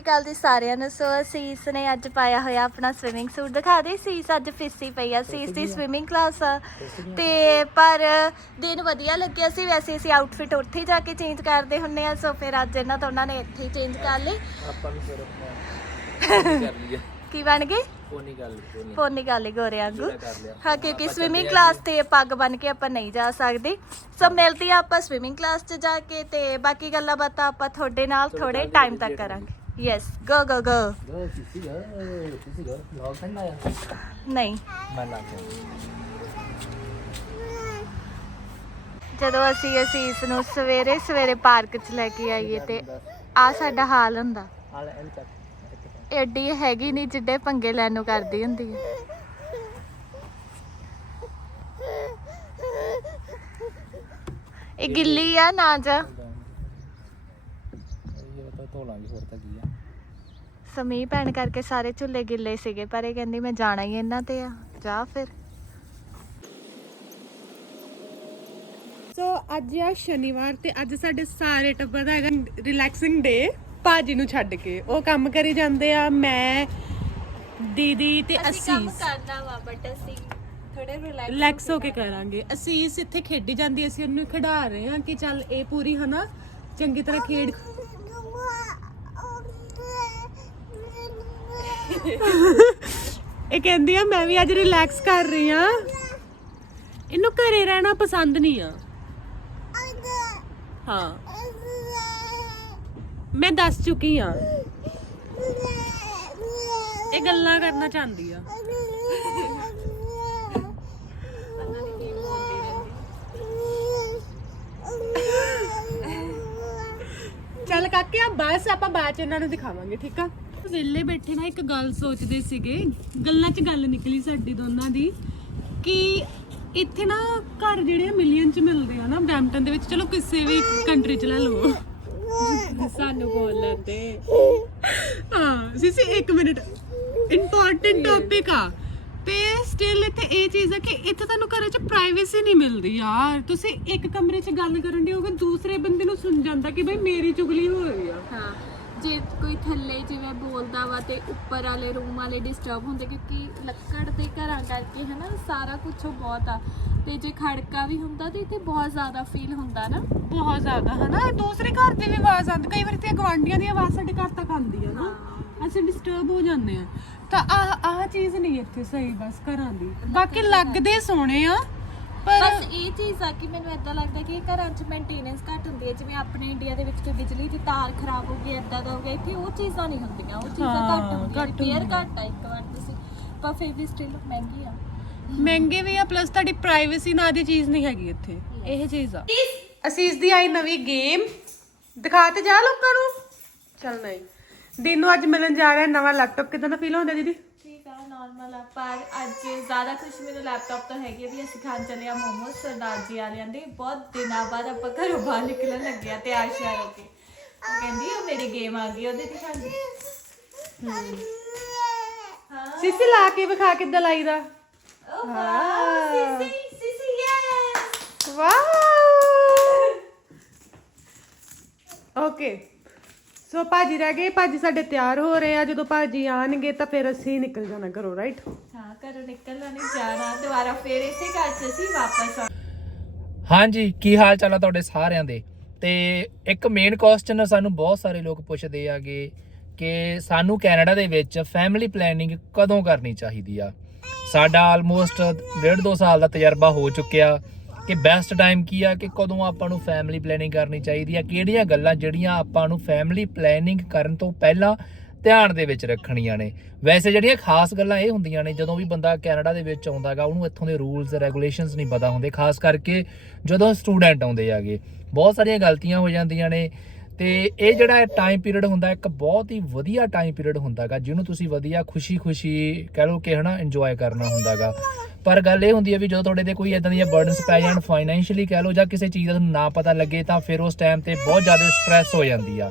ਕੱਲ ਦੀ ਸਾਰਿਆਂ ਨੂੰ। ਸੋ ਅਸੀਸ ਨੇ ਅੱਜ ਪਾਇਆ ਹੋਇਆ ਆਪਣਾ ਸਵਿਮਿੰਗ ਸੂਟ ਦਿਖਾ ਦੇ ਸੀਸ ਅੱਜ ਫਿੱਸੀ ਪਈ ਆ। ਸੀਸ ਦੀ ਸਵਿਮਿੰਗ ਕਲਾਸ ਆ। ਤੇ ਪਰ ਦਿਨ ਵਧੀਆ ਲੱਗਿਆ ਸੀ। ਵੈਸੇ ਅਸੀਂ ਆਊਟਫਿਟ ਉੱਥੇ ਹੀ ਜਾ ਕੇ ਚੇਂਜ ਕਰਦੇ ਹੁੰਨੇ ਆ। ਸੋ ਫਿਰ ਅੱਜ ਇਹਨਾਂ ਤੋਂ ਉਹਨਾਂ ਨੇ ਇੱਥੇ ਹੀ ਚੇਂਜ ਕਰ ਲਈ। ਆਪਾਂ ਵੀ ਫਿਰ ਆਪਣਾ ਕਰ ਲਿਆ ਕੀ ਬਣ ਗਏ? ਕੋਨੀ ਗੱਲ ਪੋਨੀ। ਗਾਲੇ ਗੋਰੇ ਵਾਂਗੂ। ਕਰ ਲਿਆ। ਹਾਂ ਕਿਉਂਕਿ ਸਵਿਮਿੰਗ ਕਲਾਸ ਤੇ ਪੱਗ ਬਨ ਕੇ ਆਪਾਂ ਨਹੀਂ ਜਾ ਸਕਦੇ। ਸੋ ਮਿਲਦੀ ਆ ਆਪਾਂ ਸਵਿਮਿੰਗ ਕਲਾਸ 'ਚ ਜਾ ਕੇ ਤੇ ਬਾਕੀ ਗੱਲਾਂ ਬਾਤਾਂ ਆਪਾਂ ਤੁਹਾਡੇ ਨਾਲ ਥੋੜੇ ਟਾਈਮ ਤੱਕ ਕਰਾਂਗੇ। ਨਹੀਂ ਮੈਂ ਲਾ ਕੇ ਜਦੋਂ ਅਸੀਂ ਅਸੀਸ ਨੂੰ ਸਵੇਰੇ ਸਵੇਰੇ ਪਾਰਕ 'ਚ ਲੈ ਕੇ ਆਈਏ ਤੇ ਆ ਸਾਡਾ ਹਾਲ ਹੁੰਦਾ ਐਡੀ ਹੈਗੀ ਨਹੀਂ ਜਿੱਡੇ ਪੰਗੇ ਲੈਣ ਨੂੰ ਕਰਦੀ ਹੁੰਦੀ ਹੈ ਇਹ ਗਿੱਲੀ ਆ ਨਾ ਜਾ ਇਹ ਤਾਂ ਧੋ ਲਾਂਗੇ ਹੋਰ ਤਾਂ ਕੀ ਆ ਸਮੀ ਭੈਣ ਕਰਕੇ ਸਾਰੇ ਝੁੱਲੇ ਗਿੱਲੇ ਸੀਗੇ ਪਰ ਇਹ ਕਹਿੰਦੀ ਮੈਂ ਜਾਣਾ ਹੀ ਇਹਨਾਂ ਤੇ ਆ। ਜਾ ਫਿਰ। ਸੋ ਅੱਜ ਆ ਸ਼ਨੀਵਾਰ ਤੇ ਅੱਜ ਸਾਡੇ ਸਾਰੇ ਟੱਬਰ ਦਾ ਹੈਗਾ ਰਿਲੈਕਸਿੰਗ ਡੇ ਭਾਜੀ ਨੂੰ ਛੱਡ ਕੇ। ਉਹ ਕੰਮ ਕਰੀ ਜਾਂਦੇ ਆ ਮੈਂ ਦੀਦੀ ਤੇ ਅਸੀਸ। ਕਰਨਾ ਵਾ ਬਟ ਅਸੀਂ ਥੋੜੇ ਰਿਲੈਕਸ ਰਿਲੈਕਸ ਹੋ ਕੇ ਕਰਾਂਗੇ। ਅਸੀਸ ਇੱਥੇ ਖੇਡੀ ਜਾਂਦੀ ਅਸੀਂ ਉਹਨੂੰ ਖਿਡਾ ਰਹੇ ਹਾਂ ਕਿ ਚੱਲ ਇਹ ਪੂਰੀ ਹਨਾ ਚੰਗੀ ਤਰ੍ਹਾਂ ਖੇਡ ਇਹ ਕਹਿੰਦੀ ਆ, ਮੈਂ ਵੀ ਅੱਜ ਰਿਲੈਕਸ ਕਰ ਰਹੀ ਆ। ਇਹਨੂੰ ਘਰੇ ਰਹਿਣਾ ਪਸੰਦ ਨਹੀਂ ਆ। ਹਾਂ। ਮੈਂ ਦੱਸ ਚੁੱਕੀ ਆ। ਇਹ ਗੱਲਾਂ ਕਰਨਾ ਚਾਹੁੰਦੀ ਆ। ਚੱਲ ਕਾਕੇ, ਆ ਬਸ ਆਪਾਂ ਬਾਅਦ ਚ ਇਹਨਾਂ ਨੂੰ ਦਿਖਾਵਾਂਗੇ, ਠੀਕ ਆ? ਵਿਹਲੇ ਬੈਠੇ ਨਾ ਇੱਕ ਗੱਲ ਸੋਚਦੇ ਸੀਗੇ। ਗੱਲਾਂ 'ਚ ਗੱਲ ਨਿਕਲੀ ਸਾਡੀ ਦੋਨਾਂ ਦੀ ਕਿ ਇੱਥੇ ਨਾ ਘਰ ਜਿਹੜੇ ਮਿਲੀਅਨ 'ਚ ਮਿਲਦੇ ਆ ਨਾ ਬ੍ਰੈਂਪਟਨ ਦੇ ਵਿੱਚ। ਚਲੋ ਕਿਸੇ ਵੀ ਕੰਟਰੀ 'ਚ ਲੈ ਲਓ। ਸਾਨੂੰ ਬੋਲ ਲੈਂਦੇ। ਹਾਂ ਸਿਸੀ 1 ਮਿੰਟ। ਇੰਪੋਰਟੈਂਟ ਟੌਪਿਕ ਆ। ਤੇ ਸਟਿਲ ਇੱਥੇ ਇਹ ਚੀਜ਼ ਆ ਕਿ ਇੱਥੇ ਤੁਹਾਨੂੰ ਘਰਾਂ 'ਚ ਪ੍ਰਾਈਵੇਸੀ ਨਹੀਂ ਮਿਲਦੀ ਯਾਰ। ਤੁਸੀਂ ਇੱਕ ਕਮਰੇ 'ਚ ਗੱਲ ਕਰਨ ਦੇ ਹੋਗੇ ਦੂਸਰੇ ਬੰਦੇ ਨੂੰ ਸੁਣ ਜਾਂਦਾ ਕਿ ਬਈ ਮੇਰੀ ਚੁਗਲੀ ਹੋ ਰਹੀ ਆ। ਹਾਂ। ਜੇ ਕੋਈ ਥੱਲੇ ਜਿਵੇਂ ਬੋਲਦਾ ਵਾ ਤੇ ਉੱਪਰ ਵਾਲੇ ਰੂਮ ਵਾਲੇ ਡਿਸਟਰਬ ਹੁੰਦੇ ਕਿਉਂਕਿ ਲੱਕੜ ਦੇ ਘਰਾਂ ਕਰਕੇ ਹਨਾ ਸਾਰਾ ਕੁਝ ਬਹੁਤ ਆ। ਤੇ ਜੇ ਖੜਕਾ ਵੀ ਹੁੰਦਾ ਤੇ ਇੱਥੇ ਬਹੁਤ ਜ਼ਿਆਦਾ ਫੀਲ ਹੁੰਦਾ ਨਾ। ਬਹੁਤ ਜ਼ਿਆਦਾ ਹਨਾ? ਦੂਸਰੇ ਘਰ ਦੀ ਵੀ ਆਵਾਜ਼ ਆਉਂਦੀ ਕਈ ਵਾਰੀ ਤੇ ਗਵਾਂਢੀਆਂ ਦੀ ਆਵਾਜ਼ ਸਾਡੇ ਘਰ ਤੱਕ ਆਉਂਦੀ ਆ ਨਾ। ਅਸੀਂ ਡਿਸਟਰਬ ਹੋ ਜਾਂਦੇ ਆ। ਤਾਂ ਆ ਆਹ ਚੀਜ਼ ਨਹੀਂ ਇੱਥੇ ਸਹੀ ਬਸ ਘਰਾਂ ਦੀ। ਬਾਕੀ ਲੱਗਦੇ ਸੋਹਣੇ ਆ। ਬਸ ਇਹ ਚੀਜ਼ ਆ ਕਿ ਮੈਨੂੰ ਇਦਾਂ ਲੱਗਦਾ ਕਿ ਘਰਾਂ 'ਚ ਮੇਨਟੇਨੈਂਸ ਘੱਟ ਹੁੰਦੀ ਹੈ ਜਿਵੇਂ ਆਪਣੇ ਇੰਡੀਆ ਦੇ ਵਿੱਚ ਕੋਈ ਬਿਜਲੀ ਦੀ ਤਾਰ ਖਰਾਬ ਹੋ ਗਈ ਇਦਾਂ ਦਾ ਹੋ ਗਿਆ ਇੱਥੇ ਉਹ ਚੀਜ਼ਾਂ ਨਹੀਂ ਹੁੰਦੀਆਂ ਉਹ ਚੀਜ਼ਾਂ ਘੱਟ ਹੁੰਦੀਆਂ ਘੱਟ ਰਿਪੇਅਰ। ਘੱਟ ਆ ਇੱਕ ਵਾਰ ਤੁਸੀਂ ਪਰ ਫਿਰ ਵੀ ਸਟਿਲ ਮਹਿੰਗੀ ਆ। ਮਹਿੰਗੇ ਵੀ ਆ ਪਲੱਸ ਤੁਹਾਡੀ ਪ੍ਰਾਈਵੇਸੀ ਨਾਂ ਦੀ ਚੀਜ਼ ਨਹੀਂ ਹੈਗੀ ਇੱਥੇ। ਇਹ ਚੀਜ਼ ਆ। ਅਸੀਂ ਇਸ ਦੀ ਆਈ ਨਵੀਂ ਗੇਮ ਦਿਖਾ ਤੇ ਜਾ ਲੋਕਾਂ ਨੂੰ। ਚੱਲ ਨਹੀਂ। ਦਿਨ ਨੂੰ ਅੱਜ ਮਿਲਣ ਜਾ ਰਿਹਾ ਨਵਾਂ ਲੈਪਟਾਪ ਕਿਦਾਂ ਦਾ ਫੀਲ ਹੁੰਦਾ ਦੀਦੀ? ਨਾਰਮਲ ਆ ਪਰ ਅੱਜ ਜ਼ਿਆਦਾ ਖੁਸ਼ੀ ਮੈਨੂੰ ਲੈਪਟਾਪ ਤੋਂ ਹੈਗੀ ਆ ਵੀ ਅਸੀਂ ਖਾਣ ਚੱਲੇ ਆ ਮੋਮੋਸ ਸਰਦਾਰ ਜੀ ਵਾਲਿਆਂ ਦੇ। ਬਹੁਤ ਦਿਨਾਂ ਬਾਅਦ ਆਪਾਂ ਘਰੋਂ ਬਾਹਰ ਨਿਕਲਣ ਲੱਗੇ ਆ ਤਿਆਰ ਸ਼ਿਆਰ ਹੋ ਕੇ। ਉਹ ਕਹਿੰਦੀ ਉਹ ਮੇਰੀ ਗੇਮ ਆ ਗਈ ਉਹਦੇ ਤੇ ਖਾਂਦੀ ਸਿੱਸੀ ਲਾ ਕੇ ਵਿਖਾ ਕਿੱਦਾਂ ਲਾਈਦਾ ਓ wow CC CC yes wow. Okay. So ਭਾਜੀ ਰਹਿ ਗਏ ਭਾਜੀ ਸਾਡੇ ਤਿਆਰ ਹੋ ਰਹੇ ਆ ਜਦੋਂ ਭਾਜੀ ਆਣਗੇ ਤਾਂ ਫਿਰ ਅਸੀਂ ਨਿਕਲ ਜਾਣਾ ਘਰੋਂ ਰਾਈਟ ਹਾਂ ਘਰੋਂ ਨਿਕਲਣਾ ਨਹੀਂ ਜਾਣਾ ਦੁਬਾਰਾ ਫੇਰ ਇਸੇ ਘਰ 'ਚ ਅਸੀਂ ਵਾਪਸ ਆ ਹਾਂਜੀ ਕੀ ਹਾਲ ਚਾਲ ਆ ਤੁਹਾਡੇ ਸਾਰਿਆਂ ਦੇ? ਤੇ ਇੱਕ ਮੇਨ ਕੁਐਸਚਨ ਸਾਨੂੰ ਬਹੁਤ ਸਾਰੇ ਲੋਕ ਪੁੱਛਦੇ ਆਗੇ ਕਿ ਸਾਨੂੰ ਕੈਨੇਡਾ ਦੇ ਵਿੱਚ ਫੈਮਿਲੀ ਪਲੈਨਿੰਗ ਕਦੋਂ ਕਰਨੀ ਚਾਹੀਦੀ ਆ? ਸਾਡਾ ਆਲਮੋਸਟ ਡੇਢ ਦੋ ਸਾਲ ਦਾ ਤਜਰਬਾ ਹੋ ਚੁੱਕਿਆ। ਕਿ ਬੈਸਟ ਟਾਈਮ ਕੀ ਆ, ਕਿ ਕਦੋਂ ਆਪਾਂ ਨੂੰ ਫੈਮਿਲੀ ਪਲੈਨਿੰਗ ਕਰਨੀ ਚਾਹੀਦੀ ਆ, ਕਿਹੜੀਆਂ ਗੱਲਾਂ ਜਿਹੜੀਆਂ ਆਪਾਂ ਨੂੰ ਫੈਮਿਲੀ ਪਲੈਨਿੰਗ ਕਰਨ ਤੋਂ ਪਹਿਲਾਂ ਧਿਆਨ ਦੇ ਵਿੱਚ ਰੱਖਣੀਆਂ ਨੇ। ਵੈਸੇ ਜਿਹੜੀਆਂ ਖਾਸ ਗੱਲਾਂ ਇਹ ਹੁੰਦੀਆਂ ਨੇ, ਜਦੋਂ ਵੀ ਬੰਦਾ ਕੈਨੇਡਾ ਦੇ ਵਿੱਚ ਆਉਂਦਾਗਾ ਉਹਨੂੰ ਇੱਥੋਂ ਦੇ ਰੂਲਸ ਰੈਗੂਲੇਸ਼ਨਸ ਨਹੀਂ ਪਤਾ ਹੁੰਦੇ, ਖਾਸ ਕਰਕੇ ਜਦੋਂ ਸਟੂਡੈਂਟ ਆਉਂਦੇ ਆਗੇ ਬਹੁਤ ਸਾਰੀਆਂ ਗਲਤੀਆਂ ਹੋ ਜਾਂਦੀਆਂ ਨੇ ਤੇ ਇਹ ਜਿਹੜਾ ਟਾਈਮ ਪੀਰੀਅਡ ਹੁੰਦਾ, ਇੱਕ ਬਹੁਤ ਹੀ ਵਧੀਆ ਟਾਈਮ ਪੀਰੀਅਡ ਹੁੰਦਾਗਾ, ਜਿਹਨੂੰ ਤੁਸੀਂ ਵਧੀਆ ਖੁਸ਼ੀ-ਖੁਸ਼ੀ ਕਹਿ ਲਓ ਕਿ ਹਨਾ ਇੰਜੋਏ ਕਰਨਾ ਹੁੰਦਾਗਾ। ਪਰ ਗੱਲ ਇਹ ਹੁੰਦੀ ਹੈ ਵੀ ਜਦੋਂ ਤੁਹਾਡੇ ਤੇ ਕੋਈ ਇਦਾਂ ਦੀਆਂ ਬਰਡਨਸ ਪੈ ਜਾਣ ਫਾਈਨੈਂਸ਼ੀਅਲੀ ਕਹਿ ਲਓ ਜਾਂ ਕਿਸੇ ਚੀਜ਼ ਦਾ ਤੁਹਾਨੂੰ ਨਾ ਪਤਾ ਲੱਗੇ ਤਾਂ ਫਿਰ ਉਸ ਟਾਈਮ ਤੇ ਬਹੁਤ ਜ਼ਿਆਦਾ ਸਟ੍ਰੈਸ ਹੋ ਜਾਂਦੀ ਆ।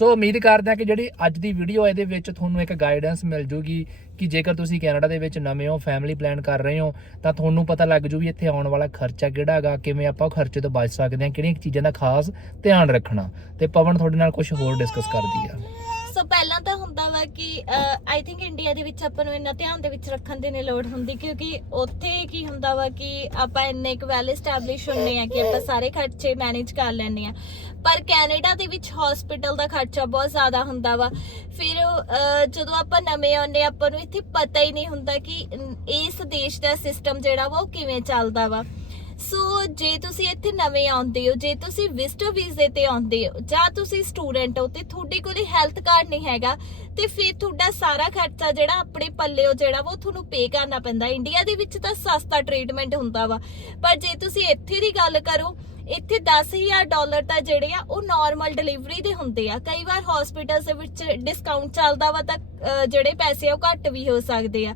ਸੋ ਉਮੀਦ ਕਰਦੇ ਹਾਂ ਕਿ ਜਿਹੜੀ ਅੱਜ ਦੀ ਵੀਡੀਓ ਇਹਦੇ ਵਿੱਚ ਤੁਹਾਨੂੰ ਇੱਕ ਗਾਈਡੈਂਸ ਮਿਲ ਜੂਗੀ ਕਿ ਜੇਕਰ ਤੁਸੀਂ ਕੈਨੇਡਾ ਦੇ ਵਿੱਚ ਨਵੇਂ ਹੋ ਫੈਮਿਲੀ ਪਲਾਨ ਕਰ ਰਹੇ ਹੋ, ਤਾਂ ਤੁਹਾਨੂੰ ਪਤਾ ਲੱਗ ਜੂ ਵੀ ਇੱਥੇ ਆਉਣ ਵਾਲਾ ਖਰਚਾ ਕਿਹੜਾ ਹੈਗਾ, ਕਿਵੇਂ ਆਪਾਂ ਉਹ ਖਰਚੇ ਤੋਂ ਬਚ ਸਕਦੇ ਹਾਂ, ਕਿਹੜੀਆਂ ਚੀਜ਼ਾਂ ਦਾ ਖਾਸ ਧਿਆਨ ਰੱਖਣਾ। ਤੇ ਪਵਨ ਤੁਹਾਡੇ ਨਾਲ ਕੁਝ ਹੋਰ ਡਿਸਕਸ ਕਰਦੀ ਆ। ਸੋ ਸੋ ਪਹਿਲਾਂ ਤਾਂ ਹੁੰਦਾ ਵਾ ਕਿ ਆਈ ਥਿੰਕ ਇੰਡੀਆ ਦੇ ਵਿੱਚ ਆਪਾਂ ਨੂੰ ਇੰਨਾ ਧਿਆਨ ਦੇ ਵਿੱਚ ਰੱਖਣ ਦੀ ਨਹੀਂ ਲੋੜ ਹੁੰਦੀ ਕਿਉਂਕਿ ਉੱਥੇ ਕੀ ਹੁੰਦਾ ਵਾ ਕਿ ਆਪਾਂ ਇੰਨੇ ਇੱਕ ਵੈਲ ਐਸਟੈਬਲਿਸ਼ ਹੁੰਨੇ ਆ ਕਿ ਆਪਾਂ ਸਾਰੇ ਖਰਚੇ ਮੈਨੇਜ ਕਰ ਲੈਂਦੇ ਆ ਪਰ ਕੈਨੇਡਾ ਦੇ ਵਿੱਚ ਹਸਪੀਟਲ ਦਾ ਖਰਚਾ ਬਹੁਤ ਜ਼ਿਆਦਾ ਹੁੰਦਾ ਵਾ। ਫਿਰ ਜਦੋਂ ਆਪਾਂ ਨਵੇਂ ਆਉਂਦੇ ਹਾਂ, ਆਪਾਂ ਨੂੰ ਇੱਥੇ ਪਤਾ ਹੀ ਨਹੀਂ ਹੁੰਦਾ ਕਿ ਇਸ ਦੇਸ਼ ਦਾ ਸਿਸਟਮ ਜਿਹੜਾ ਵਾ ਉਹ ਕਿਵੇਂ ਚੱਲਦਾ ਵਾ। ਸੋ ਜੇ ਤੁਸੀਂ ਇੱਥੇ ਨਵੇਂ ਆਉਂਦੇ ਹੋ, ਜੇ ਤੁਸੀਂ ਵਿਜ਼ਟਰ ਵੀਜ਼ੇ ਤੇ ਆਉਂਦੇ ਹੋ, ਜਾਂ ਤੁਸੀਂ ਸਟੂਡੈਂਟ ਹੋ ਤੇ ਤੁਹਾਡੇ ਕੋਲੇ ਹੈਲਥ ਕਾਰਡ ਨਹੀਂ ਹੈਗਾ, ਤੇ ਫਿਰ ਤੁਹਾਡਾ ਸਾਰਾ ਖਰਚਾ ਜਿਹੜਾ ਆਪਣੇ ਪੱਲਿਓ ਜਿਹੜਾ ਵਾ ਉਹ ਤੁਹਾਨੂੰ ਪੇ ਕਰਨਾ ਪੈਂਦਾ। ਇੰਡੀਆ ਦੇ ਵਿੱਚ ਤਾਂ ਸਸਤਾ ਟ੍ਰੀਟਮੈਂਟ ਹੁੰਦਾ ਵਾ। ਪਰ ਜੇ ਤੁਸੀਂ ਇੱਥੇ ਦੀ ਗੱਲ ਕਰੋ ਇੱਥੇ 10000 ਡਾਲਰ ਤਾਂ ਜਿਹੜੇ ਆ ਉਹ ਨਾਰਮਲ ਡਿਲੀਵਰੀ ਦੇ ਹੁੰਦੇ ਆ। ਕਈ ਵਾਰ ਹਸਪੀਟਲਸ ਦੇ ਵਿੱਚ ਡਿਸਕਾਊਂਟ ਚੱਲਦਾ ਵਾ ਤਾਂ ਜਿਹੜੇ ਪੈਸੇ ਆ ਉਹ ਘੱਟ ਵੀ ਹੋ ਸਕਦੇ ਆ।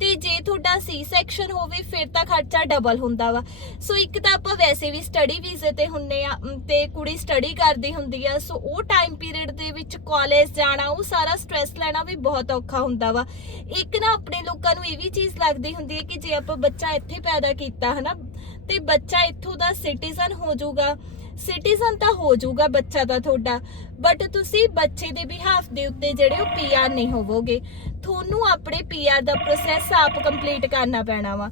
ਤੇ ਜੇ ਤੁਹਾਡਾ ਸੀ ਸੈਕਸ਼ਨ ਹੋਵੇ ਫਿਰ ਤਾਂ ਖਰਚਾ ਡਬਲ ਹੁੰਦਾ ਵਾ। ਸੋ ਇੱਕ ਤਾਂ ਆਪਾਂ ਵੈਸੇ ਵੀ ਸਟੱਡੀ ਵੀਜ਼ੇ ਤੇ ਹੁੰਨੇ ਆ ਅਮ, ਤੇ ਕੁੜੀ ਸਟੱਡੀ ਕਰਦੀ ਹੁੰਦੀ ਆ। ਸੋ ਉਹ ਟਾਈਮ ਪੀਰੀਅਡ ਦੇ ਵਿੱਚ ਕਾਲਜ ਜਾਣਾ ਉਹ ਸਾਰਾ ਸਟ੍ਰੈਸ ਲੈਣਾ ਵੀ ਬਹੁਤ ਔਖਾ ਹੁੰਦਾ ਵਾ। ਇੱਕ ਨਾ ਆਪਣੇ ਲੋਕਾਂ ਨੂੰ ਇਹ ਵੀ ਚੀਜ਼ ਲੱਗਦੀ ਹੁੰਦੀ ਹੈ ਕਿ ਜੇ ਆਪਾਂ ਬੱਚਾ ਇੱਥੇ ਪੈਦਾ ਕੀਤਾ ਹਨਾ ਤੇ ਬੱਚਾ ਇੱਥੋਂ ਦਾ ਸਿਟੀਜ਼ਨ ਹੋ ਜਾਊਗਾ ਸਿਟੀਜ਼ਨ ਤਾਂ ਹੋ ਜਾਊਗਾ ਬੱਚਾ ਦਾ ਤੁਹਾਡਾ ਬਟ ਤੁਸੀਂ ਬੱਚੇ ਦੇ ਬਿਹਾਫ ਦੇ ਉੱਤੇ ਜਿਹੜੇ ਉਹ ਪੀਆਰ ਨਹੀਂ ਹੋਵੋਗੇ। ਤੁਹਾਨੂੰ ਆਪਣੇ ਪੀਆਰ ਦਾ ਪ੍ਰੋਸੈਸ ਆਪ ਕੰਪਲੀਟ ਕਰਨਾ ਪੈਣਾ ਵਾ।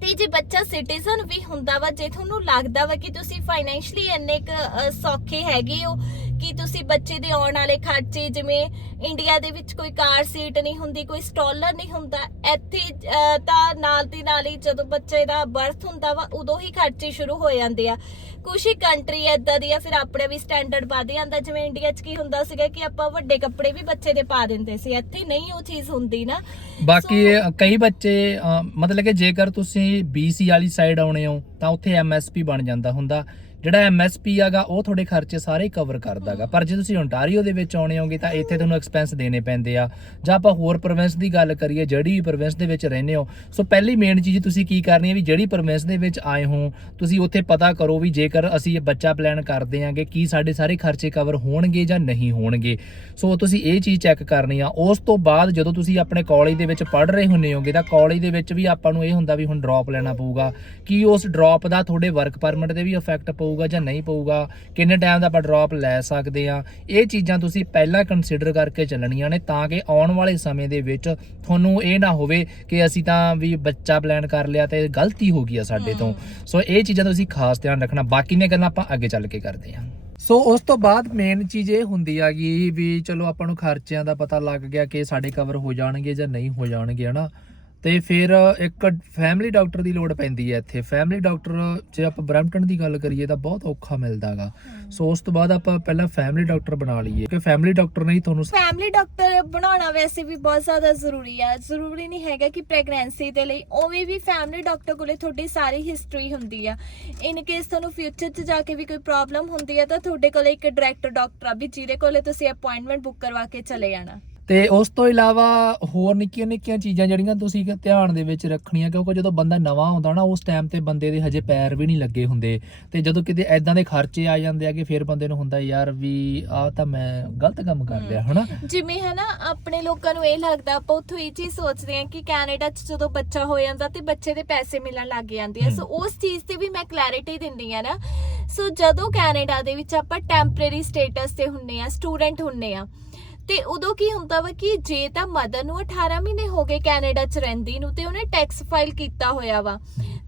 ਤੇ ਜੇ ਬੱਚਾ ਸਿਟੀਜ਼ਨ ਵੀ ਹੁੰਦਾ ਵਾ, ਜੇ ਤੁਹਾਨੂੰ ਲੱਗਦਾ ਵਾ ਕਿ ਤੁਸੀਂ ਫਾਈਨੈਂਸ਼ਲੀ ਇੰਨੇ ਕੁ ਸੌਖੇ ਹੈਗੇ ਹੋ ਕਿ ਤੁਸੀਂ ਬੱਚੇ ਦੇ ਆਉਣ ਵਾਲੇ ਖਰਚੇ ਜਿਵੇਂ ਇੰਡੀਆ ਦੇ ਵਿੱਚ ਕੋਈ ਕਾਰ ਸੀਟ ਨਹੀਂ ਹੁੰਦੀ ਕੋਈ ਸਟਾਲਰ ਨਹੀਂ ਹੁੰਦਾ ਇੱਥੇ ਤਾਂ ਨਾਲ ਦੀ ਨਾਲ ਹੀ ਜਦੋਂ ਬੱਚੇ ਦਾ ਬਰਥ ਹੁੰਦਾ ਵਾ ਉਦੋਂ ਹੀ ਖਰਚੇ ਸ਼ੁਰੂ ਹੋ ਜਾਂਦੇ ਆ। ਕੁਛ ਹੀ ਕੰਟਰੀ ਏਦਾਂ ਦੀ ਆ ਫਿਰ ਆਪਣੇ ਵੀ ਸਟੈਂਡਰਡ ਵਧ ਜਾਂਦਾ। ਜਿਵੇਂ ਇੰਡੀਆ 'ਚ ਕੀ ਹੁੰਦਾ ਸੀਗਾ ਕਿ ਆਪਾਂ ਵੱਡੇ ਕੱਪੜੇ ਵੀ ਬੱਚੇ ਦੇ ਪਾ ਦਿੰਦੇ ਸੀ ਇੱਥੇ ਨਹੀਂ ਉਹ ਚੀਜ਼ ਹੁੰਦੀ ਨਾ। ਬਾਕੀ ਕਈ ਬੱਚੇ ਮਤਲਬ ਕਿ ਜੇਕਰ ਤੁਸੀਂ BC ਵਾਲੀ ਸਾਈਡ ਆਉਣੇ ਹੋ ਤਾਂ ਉੱਥੇ MSP ਬਣ ਜਾਂਦਾ ਹੁੰਦਾ। ਜਿਹੜਾ MSP ਹੈਗਾ ਉਹ ਤੁਹਾਡੇ ਖਰਚੇ ਸਾਰੇ ਕਵਰ ਕਰਦਾਗਾ। ਪਰ ਜੇ ਤੁਸੀਂ ਓਨਟਾਰੀਓ ਦੇ ਵਿੱਚ ਆਉਣੇ ਹੋਗੇ, ਤਾਂ ਇੱਥੇ ਤੁਹਾਨੂੰ ਐਕਸਪੈਂਸ ਦੇਣੇ ਪੈਂਦੇ ਆ। ਜਾਂ ਆਪਾਂ ਹੋਰ ਪ੍ਰੋਵਿੰਸ ਦੀ ਗੱਲ ਕਰੀਏ, ਜਿਹੜੀ ਵੀ ਪ੍ਰੋਵਿੰਸ ਦੇ ਵਿੱਚ ਰਹਿੰਦੇ ਹੋ, ਸੋ ਪਹਿਲੀ ਮੇਨ ਚੀਜ਼ ਤੁਸੀਂ ਕੀ ਕਰਨੀ ਹੈ ਵੀ ਜਿਹੜੀ ਪ੍ਰੋਵਿੰਸ ਦੇ ਵਿੱਚ ਆਏ ਹੋ, ਤੁਸੀਂ ਉੱਥੇ ਪਤਾ ਕਰੋ ਵੀ ਜੇਕਰ ਅਸੀਂ ਇਹ ਬੱਚਾ ਪਲਾਨ ਕਰਦੇ ਆਂਗੇ, ਕੀ ਸਾਡੇ ਸਾਰੇ ਖਰਚੇ ਕਵਰ ਹੋਣਗੇ ਜਾਂ ਨਹੀਂ ਹੋਣਗੇ। ਸੋ ਤੁਸੀਂ ਇਹ ਚੀਜ਼ ਚੈੱਕ ਕਰਨੀ ਆ। ਉਸ ਤੋਂ ਬਾਅਦ ਜਦੋਂ ਤੁਸੀਂ ਆਪਣੇ ਕਾਲਜ ਦੇ ਵਿੱਚ ਪੜ੍ਹ ਰਹੇ ਹੁੰਨੇ ਹੋਗੇ, ਤਾਂ ਕਾਲਜ ਦੇ ਵਿੱਚ ਵੀ ਆਪਾਂ ਨੂੰ ਇਹ ਹੁੰਦਾ ਵੀ ਹੁਣ ਡ੍ਰੌਪ ਲੈਣਾ ਪਊਗਾ। ਕੀ ਉਸ ਡ੍ਰੌਪ ਦਾ ਤੁਹਾਡੇ ਵਰਕ ਪਰਮਿਟ ਤੇ ਵੀ ਇਫੈਕਟ ਪਊ ਪਊਗਾ ਜਾਂ ਨਹੀਂ ਪਊਗਾ ਕਿੰਨੇ ਟਾਈਮ ਦਾ ਆਪਾਂ ਡ੍ਰੌਪ ਲੈ ਸਕਦੇ ਆ ਇਹ ਚੀਜ਼ਾਂ ਤੁਸੀਂ ਪਹਿਲਾਂ ਕੰਸੀਡਰ ਕਰਕੇ ਚੱਲਣੀਆਂ ਨੇ ਤਾਂ ਕਿ ਆਉਣ ਵਾਲੇ ਸਮੇਂ ਦੇ ਵਿੱਚ ਤੁਹਾਨੂੰ ਇਹ ਨਾ ਹੋਵੇ ਕਿ ਅਸੀਂ ਤਾਂ ਵੀ ਬੱਚਾ ਪਲਾਨ ਕਰ ਲਿਆ ਤੇ ਗਲਤੀ ਹੋ ਗਈ ਆ ਸਾਡੇ ਤੋਂ। ਸੋ ਇਹ ਚੀਜ਼ਾਂ ਤੁਸੀਂ ਖਾਸ ਧਿਆਨ ਰੱਖਣਾ ਬਾਕੀ ਦੀਆਂ ਗੱਲਾਂ ਆਪਾਂ ਅੱਗੇ ਚੱਲ ਕੇ ਕਰਦੇ ਹਾਂ। ਸੋ ਉਸ ਤੋਂ ਬਾਅਦ ਮੇਨ ਚੀਜ਼ ਇਹ ਹੁੰਦੀ ਆਗੀ ਵੀ ਚਲੋ ਆਪਾਂ ਨੂੰ ਖਰਚਿਆਂ ਦਾ ਪਤਾ ਲੱਗ ਗਿਆ ਕਿ ਸਾਡੇ ਕਵਰ ਹੋ ਜਾਣਗੇ ਜਾਂ ਨਹੀਂ ਹੋ ਜਾਣਗੇ ਹਨਾ? ਤੇ ਫਿਰ ਇੱਕ ਫੈਮਿਲੀ ਡਾਕਟਰ ਦੀ ਲੋੜ ਪੈਂਦੀ ਹੈ ਇੱਥੇ। ਫੈਮਿਲੀ ਡਾਕਟਰ ਜੇ ਆਪਾਂ ਬਰੈਂਪਟਨ ਦੀ ਗੱਲ ਕਰੀਏ ਤਾਂ ਬਹੁਤ ਔਖਾ ਮਿਲਦਾਗਾ ਸੋ ਉਸ ਤੋਂ ਬਾਅਦ ਆਪਾਂ ਪਹਿਲਾਂ ਫੈਮਿਲੀ ਡਾਕਟਰ ਬਣਾ ਲਈਏ ਕਿ ਫੈਮਿਲੀ ਡਾਕਟਰ ਨਹੀਂ ਤੁਹਾਨੂੰ ਫੈਮਿਲੀ ਡਾਕਟਰ ਬਣਾਉਣਾ ਵੈਸੇ ਵੀ ਬਹੁਤ ਜ਼ਿਆਦਾ ਜ਼ਰੂਰੀ ਆ। ਜ਼ਰੂਰੀ ਨਹੀਂ ਹੈਗਾ ਕਿ ਪ੍ਰੈਗਨੈਂਸੀ ਦੇ ਲਈ ਉਵੇਂ ਵੀ ਫੈਮਿਲੀ ਡਾਕਟਰ ਕੋਲੇ ਤੁਹਾਡੀ ਸਾਰੀ ਹਿਸਟਰੀ ਹੁੰਦੀ ਆ। ਇਨ ਕੇਸ ਤੁਹਾਨੂੰ ਫਿਊਚਰ 'ਚ ਜਾ ਕੇ ਵੀ ਕੋਈ ਪ੍ਰੋਬਲਮ ਹੁੰਦੀ ਆ ਤਾਂ ਤੁਹਾਡੇ ਕੋਲੇ ਇੱਕ ਡਾਇਰੈਕਟ ਡਾਕਟਰ ਆ ਵੀ ਜਿਹਦੇ ਕੋਲੇ ਤੁਸੀਂ ਅਪਾਇੰਟਮੈਂਟ ਬੁੱਕ ਕਰਵਾ ਕੇ ਚਲੇ ਜਾਣਾ। ਤੇ ਉਸ ਤੋਂ ਇਲਾਵਾ ਹੋਰ ਨਿੱਕੀਆਂ ਨਿੱਕੀਆਂ ਚੀਜ਼ਾਂ ਜਿਹੜੀਆਂ ਤੁਸੀਂ ਧਿਆਨ ਦੇ ਵਿੱਚ ਰੱਖਣੀਆਂ ਕਿਉਂਕਿ ਜਦੋਂ ਬੰਦਾ ਨਵਾਂ ਹੁੰਦਾ ਨਾ ਉਸ ਟਾਈਮ ਤੇ ਬੰਦੇ ਦੇ ਹਜੇ ਪੈਰ ਵੀ ਨਹੀਂ ਲੱਗੇ ਹੁੰਦੇ। ਤੇ ਜਦੋਂ ਕਿਤੇ ਐਦਾਂ ਦੇ ਖਰਚੇ ਆ ਜਾਂਦੇ ਆ ਕਿ ਫਿਰ ਬੰਦੇ ਨੂੰ ਹੁੰਦਾ ਯਾਰ ਵੀ ਆਹ ਤਾਂ ਮੈਂ ਗਲਤ ਕੰਮ ਕਰ ਲਿਆ ਹਨਾ? ਜਿਵੇਂ ਹੈ ਨਾ ਆਪਣੇ ਲੋਕਾਂ ਨੂੰ ਇਹ ਲੱਗਦਾ ਆਪਾਂ ਉੱਥੋਂ ਇਹ ਚੀਜ਼ ਸੋਚਦੇ ਹਾਂ ਕਿ ਕੈਨੇਡਾ 'ਚ ਜਦੋਂ ਬੱਚਾ ਹੋ ਜਾਂਦਾ ਤੇ ਬੱਚੇ ਦੇ ਪੈਸੇ ਮਿਲਣ ਲੱਗ ਜਾਂਦੇ ਆ। ਸੋ ਉਸ ਚੀਜ਼ ਤੇ ਵੀ ਮੈਂ ਕਲੈਰਿਟੀ ਦਿੰਦੀ ਆ ਨਾ। ਸੋ ਜਦੋਂ ਕੈਨੇਡਾ ਦੇ ਵਿੱਚ ਆਪਾਂ ਟੈਂਪਰੇਰੀ ਸਟੇਟਸ ਤੇ ਹੁੰਨੇ ਆ ਸਟੂਡੈਂਟ ਹੁੰਨੇ ਆ ਤੇ ਉਦੋਂ ਕੀ ਹੁੰਦਾ ਵਾ ਕਿ ਜੇ ਤਾਂ ਮਦਰ ਨੂੰ 18 ਮਹੀਨੇ ਹੋ ਗਏ ਕੈਨੇਡਾ 'ਚ ਰਹਿੰਦੀ ਨੂੰ ਤੇ ਉਹਨੇ ਟੈਕਸ ਫਾਈਲ ਕੀਤਾ ਹੋਇਆ ਵਾ।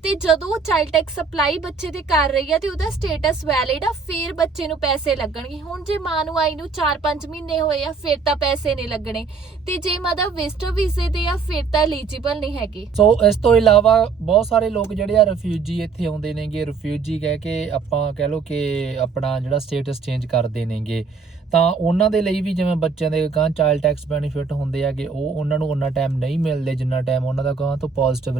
ਤੇ ਜਦੋਂ ਚਾਈਲਡ ਟੈਕਸ ਅਪਲਾਈ ਬੱਚੇ ਤੇ ਕਰ ਰਹੀ ਆ ਤੇ ਉਹਦਾ ਸਟੇਟਸ ਵੈਲਿਡ ਆ, ਫਿਰ ਬੱਚੇ ਨੂੰ ਪੈਸੇ ਲੱਗਣਗੇ। ਹੁਣ ਜੇ ਮਾਂ ਨੂੰ, ਆਈ ਨੂੰ 4-5 ਮਹੀਨੇ ਹੋਏ ਆ, ਫਿਰ ਤਾਂ ਪੈਸੇ ਨਹੀਂ ਲੱਗਣੇ। ਤੇ ਜੇ ਮਦਰ ਵਿਜ਼ਟਰ ਵੀਜ਼ੇ ਤੇ ਆ, ਫਿਰ ਤਾਂ ਐਲੀਜੀਬਲ ਨਹੀਂ ਹੈਗੇ। ਸੋ ਇਸ ਤੋਂ ਇਲਾਵਾ ਬਹੁਤ ਸਾਰੇ ਲੋਕ ਜਿਹੜੇ ਆ ਰਿਫਿਊਜੀ ਇੱਥੇ ਆਉਂਦੇ ਨੇਗੇ। ਰਿਫਿਊਜੀ ਕਹਿ ਕੇ ਆਪਾਂ ਕਹਿ ਲਓ ਕਿ ਆਪਣਾ ਜਿਹੜਾ ਸਟੇਟਸ ਚੇਂਜ ਕਰਦੇ ਨੇਗੇ। ਤਾਂ ਉਹਨਾਂ ਦੇ ਲਈ ਵੀ ਜਿਵੇਂ ਬੱਚਿਆਂ ਦੇ ਗਾਂ ਚਾਈਲਡ ਟੈਕਸ ਬੈਨੀਫਿਟ ਹੁੰਦੇ ਆ ਉਹ ਉਹਨਾਂ ਨੂੰ ਉਹਨਾਂ ਟਾਈਮ ਨਹੀਂ ਮਿਲਦੇ ਜਿੰਨਾ ਟਾਈਮ ਉਹਨਾਂ ਦਾ ਗਾਂ ਤੋਂ ਪੋਜ਼ਿਟਿਵ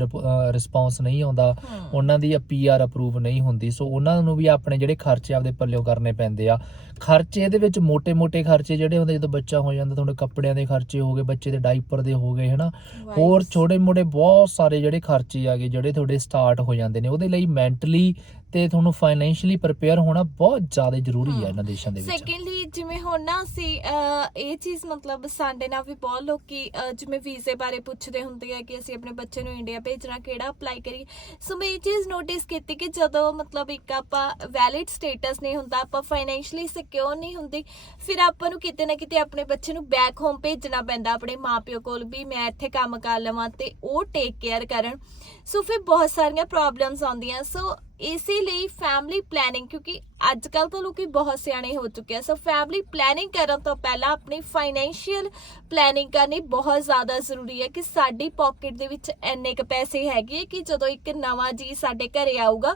ਰਿਸਪੌਂਸ ਨਹੀਂ ਆਉਂਦਾ ਉਹਨਾਂ ਦੀ ਪੀਆਰ ਅਪਰੂਵ ਨਹੀਂ ਹੁੰਦੀ। ਸੋ ਉਹਨਾਂ ਨੂੰ ਵੀ ਆਪਣੇ ਜਿਹੜੇ ਖਰਚੇ ਆਪਦੇ ਪੱਲਿਓ ਕਰਨੇ ਪੈਂਦੇ ਆ। ਖਰਚੇ ਦੇ ਵਿੱਚ ਮੋٹے-ਮੋٹے ਖਰਚੇ ਜਿਹੜੇ ਹੁੰਦੇ ਜਦੋਂ ਬੱਚਾ ਹੋ ਜਾਂਦਾ ਤੁਹਾਡੇ ਕੱਪੜਿਆਂ ਦੇ ਖਰਚੇ ਹੋ ਗਏ ਬੱਚੇ ਦੇ ਡਾਈਪਰ ਦੇ ਹੋ ਗਏ ਹਨਾ? ਹੋਰ ਛੋਟੇ-ਮੋਟੇ ਬਹੁਤ ਸਾਰੇ ਜਿਹੜੇ ਖਰਚੇ ਆਗੇ ਜਿਹੜੇ ਤੁਹਾਡੇ ਸਟਾਰਟ ਹੋ ਜਾਂਦੇ ਨੇ ਉਹਦੇ ਲਈ ਮੈਂਟਲੀ ਤੇ ਤੁਹਾਨੂੰ ਫਾਈਨੈਂਸ਼ੀਅਲੀ ਪ੍ਰਿਪੇਅਰ ਹੋਣਾ ਬਹੁਤ ਜ਼ਿਆਦਾ ਜ਼ਰੂਰੀ ਹੈ ਇਹਨਾਂ ਦੇਸ਼ਾਂ ਦੇ ਵਿੱਚ। ਸੈਕੰਡਲੀ ਜਿਵੇਂ ਹੁਣ ਨਾ ਅਸੀਂ ਅਹ, ਇਹ ਚੀਜ਼ ਮਤਲਬ ਸਾਡੇ ਨਾਲ ਵੀ ਬਹੁਤ ਲੋਕੀ ਅਹ, ਜਿਵੇਂ ਵੀਜ਼ੇ ਬਾਰੇ ਪੁੱਛਦੇ ਹੁੰਦੇ ਆ ਕਿ ਅਸੀਂ ਆਪਣੇ ਬੱਚੇ ਨੂੰ ਇੰਡੀਆ ਭੇਜਣਾ ਕਿਹੜਾ ਅਪਲਾਈ ਕਰੀਏ। ਸੋ ਮੈਂ ਇਹ ਚੀਜ਼ ਨੋਟਿਸ ਕੀਤੀ ਕਿ ਜਦੋਂ ਮਤਲਬ ਇੱਕ ਆਪਾਂ ਵੈਲਿਡ ਸਟੇਟਸ ਨਹੀਂ ਹੁੰਦਾ ਆਪਾਂ ਫਾਈਨੈਂਸ਼ੀਅਲੀ ਸਿਕਿਉਰ ਨਹੀਂ ਹੁੰਦੀ ਫਿਰ ਆਪਾਂ ਨੂੰ ਕਿਤੇ ਨਾ ਕਿਤੇ ਆਪਣੇ ਬੱਚੇ ਨੂੰ ਬੈਕ ਹੋਮ ਭੇਜਣਾ ਪੈਂਦਾ ਆਪਣੇ ਮਾਪਿਓ ਕੋਲ ਵੀ ਮੈਂ ਇੱਥੇ ਕੰਮ ਕਰ ਲਵਾਂ ਤੇ ਉਹ ਟੇਕ ਕੇਅਰ ਕਰਨ। ਸੋ ਫਿਰ ਬਹੁਤ ਸਾਰੀਆਂ ਪ੍ਰੋਬਲਮਸ ਆਉਂਦੀਆਂ। ਸੋ ਇਸੇ ਲਈ ਫੈਮਿਲੀ ਪਲੈਨਿੰਗ ਕਿਉਂਕਿ ਅੱਜ ਕੱਲ ਤਾਂ ਲੋਕੀ ਬਹੁਤ ਸਿਆਣੇ ਹੋ ਚੁੱਕੇ ਆ। ਸੋ ਫੈਮਿਲੀ ਪਲੈਨਿੰਗ ਕਰਨ ਤੋਂ ਪਹਿਲਾਂ ਆਪਣੀ ਫਾਈਨੈਂਸ਼ੀਅਲ ਪਲੈਨਿੰਗ ਕਰਨੀ ਬਹੁਤ ਜ਼ਿਆਦਾ ਜ਼ਰੂਰੀ ਹੈ ਕਿ ਸਾਡੀ ਪਾਕਟ ਦੇ ਵਿੱਚ ਇੰਨੇ ਕ ਪੈਸੇ ਹੈਗੇ ਕਿ ਜਦੋਂ ਇੱਕ ਨਵਾਂ ਜੀ ਸਾਡੇ ਘਰੇ ਆਊਗਾ,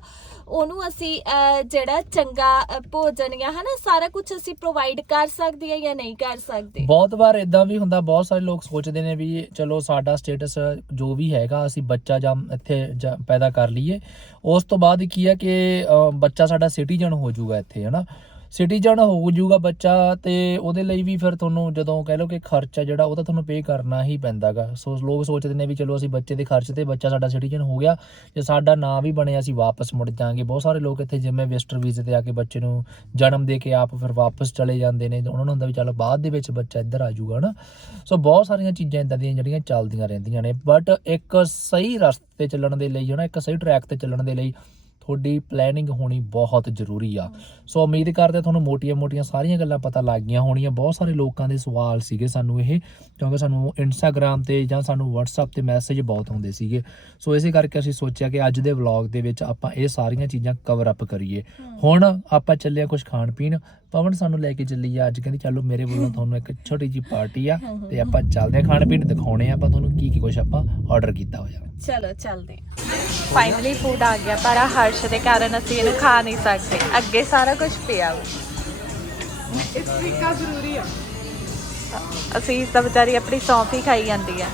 ਉਹਨੂੰ ਅਸੀਂ ਜਿਹੜਾ ਚੰਗਾ ਭੋਜਨ ਜਾਂ ਹਨਾ ਸਾਰਾ ਕੁਝ ਅਸੀਂ ਪ੍ਰੋਵਾਈਡ ਕਰ ਸਕਦੇ ਆ ਜਾਂ ਨਹੀਂ ਕਰ ਸਕਦੇ। ਬਹੁਤ ਵਾਰ ਇਦਾਂ ਵੀ ਹੁੰਦਾ, ਬਹੁਤ ਸਾਰੇ ਲੋਕ ਸੋਚਦੇ ਨੇ ਵੀ ਚਲੋ ਸਾਡਾ ਸਟੇਟਸ ਜੋ ਵੀ ਹੈਗਾ, ਅਸੀਂ ਬੱਚਾ ਜਾਂ ਇੱਥੇ ਪੈਦਾ ਕਰ ਲਈਏ। ਉਸ ਤੋਂ ਬਾਅਦ ਕੀ ਹੈ ਕਿ ਬੱਚਾ ਸਾਡਾ ਸਿਟੀਜ਼ਨ ਹੋ ਜਾਊਗਾ ਇੱਥੇ, ਹਨਾ? ਸਿਟੀਜ਼ਨ ਹੋ ਜੂਗਾ ਬੱਚਾ ਤੇ ਉਹਦੇ ਲਈ ਵੀ ਫਿਰ ਤੁਹਾਨੂੰ ਜਦੋਂ ਕਹਿ ਲਓ ਕਿ ਖਰਚਾ ਜਿਹੜਾ, ਉਹ ਤਾਂ ਤੁਹਾਨੂੰ ਪੇ ਕਰਨਾ ਹੀ ਪੈਂਦਾਗਾ। ਸੋ ਲੋਕ ਸੋਚਦੇ ਨੇ ਵੀ ਚਲੋ ਅਸੀਂ ਬੱਚੇ ਦੇ ਖਰਚ ਤੇ, ਬੱਚਾ ਸਾਡਾ ਸਿਟੀਜ਼ਨ ਹੋ ਗਿਆ, ਜੇ ਸਾਡਾ ਨਾਂ ਵੀ ਬਣਿਆ ਅਸੀਂ ਵਾਪਸ ਮੁੜ ਜਾਾਂਗੇ। ਬਹੁਤ ਸਾਰੇ ਲੋਕ ਇੱਥੇ ਜਿਵੇਂ ਵਿਜ਼ਟਰ ਵੀਜ਼ੇ ਤੇ ਆ ਕੇ ਬੱਚੇ ਨੂੰ ਜਨਮ ਦੇ ਕੇ ਆਪ ਫਿਰ ਵਾਪਸ ਚਲੇ ਜਾਂਦੇ ਨੇ ਉਹਨਾਂ ਨੂੰ ਹੁੰਦਾ ਵੀ ਚਲੋ ਬਾਅਦ ਦੇ ਵਿੱਚ ਬੱਚਾ ਇੱਧਰ ਆ ਜਾਊਗਾ, ਹਨਾ? ਸੋ ਬਹੁਤ ਸਾਰੀਆਂ ਚੀਜ਼ਾਂ ਇਦਾਂ ਦੀਆਂ ਜਿਹੜੀਆਂ ਚੱਲਦੀਆਂ ਰਹਿੰਦੀਆਂ ਨੇ ਬਟ ਇੱਕ ਸਹੀ ਰਸਤੇ ਚੱਲਣ ਦੇ ਲਈ, ਹਨਾ, ਇੱਕ ਸਹੀ ਟਰੈਕ ਤੇ ਚੱਲਣ ਦੇ ਲਈ ਤੁਹਾਡੀ ਪਲੈਨਿੰਗ ਹੋਣੀ ਬਹੁਤ ਜ਼ਰੂਰੀ ਆ। ਸੋ ਉਮੀਦ ਕਰਦੇ ਤੁਹਾਨੂੰ ਮੋਟੀਆਂ-ਮੋਟੀਆਂ ਸਾਰੀਆਂ ਗੱਲਾਂ ਪਤਾ ਲੱਗ ਗਈਆਂ ਹੋਣੀਆਂ। ਬਹੁਤ ਸਾਰੇ ਲੋਕਾਂ ਦੇ ਸਵਾਲ ਸੀਗੇ ਸਾਨੂੰ ਇਹ ਕਿਉਂਕਿ ਸਾਨੂੰ ਇੰਸਟਾਗ੍ਰam ਤੇ ਜਾਂ ਸਾਨੂੰ WhatsApp ਤੇ ਮੈਸੇਜ ਬਹੁਤ ਆਉਂਦੇ ਸੀਗੇ। ਸੋ ਇਸੇ ਕਰਕੇ ਅਸੀਂ ਸੋਚਿਆ ਕਿ ਅੱਜ ਦੇ ਵਲੌਗ ਦੇ ਵਿੱਚ ਆਪਾਂ ਇਹ ਸਾਰੀਆਂ ਚੀਜ਼ਾਂ ਕਵਰ ਅਪ ਕਰੀਏ। ਹੁਣ ਆਪਾਂ ਚੱਲੇ ਆ ਕੁਝ ਖਾਣ ਪੀਣ ਪਵਨ ਸਾਨੂੰ ਲੈ ਕੇ ਚੱਲੀ ਆ। ਅੱਜ ਕਹਿੰਦੀ ਚਲੋ ਮੇਰੇ ਵੱਲੋਂ ਤੁਹਾਨੂੰ ਇੱਕ ਛੋਟੀ ਜੀ ਪਾਰਟੀ ਆ ਤੇ ਆਪਾਂ ਚੱਲਦੇ ਆ ਖਾਣ ਪੀਣ ਦਿਖਾਉਣੇ ਆ ਆਪਾਂ ਤੁਹਾਨੂੰ ਕੀ ਕੀ ਕੁਝ ਆਪਾਂ ਆਰਡਰ ਕੀਤਾ ਹੋਇਆ। ਚਲੋ ਚੱਲਦੇ ਫਾਈਨਲੀ ਫੂਡ ਆ ਗਿਆ ਪਰ ਆ ਹਰਸ਼ ਦੇ ਕਾਰਨ ਅਸੀਂ ਇਹਨੂੰ ਖਾ ਨਹੀਂ ਸਕਦੇ। ਅੱਗੇ ਸਾਰਾ ਕੁਝ ਪਿਆ ਵਾ। ਇਸ ਤਰੀਕਾ ਜ਼ਰੂਰੀ ਆ। ਅਸੀਂ ਤਾਂ ਵਿਚਾਰੀ ਆਪਣੀ ਸੌਂਫ ਹੀ ਖਾਈ ਜਾਂਦੀ ਆ।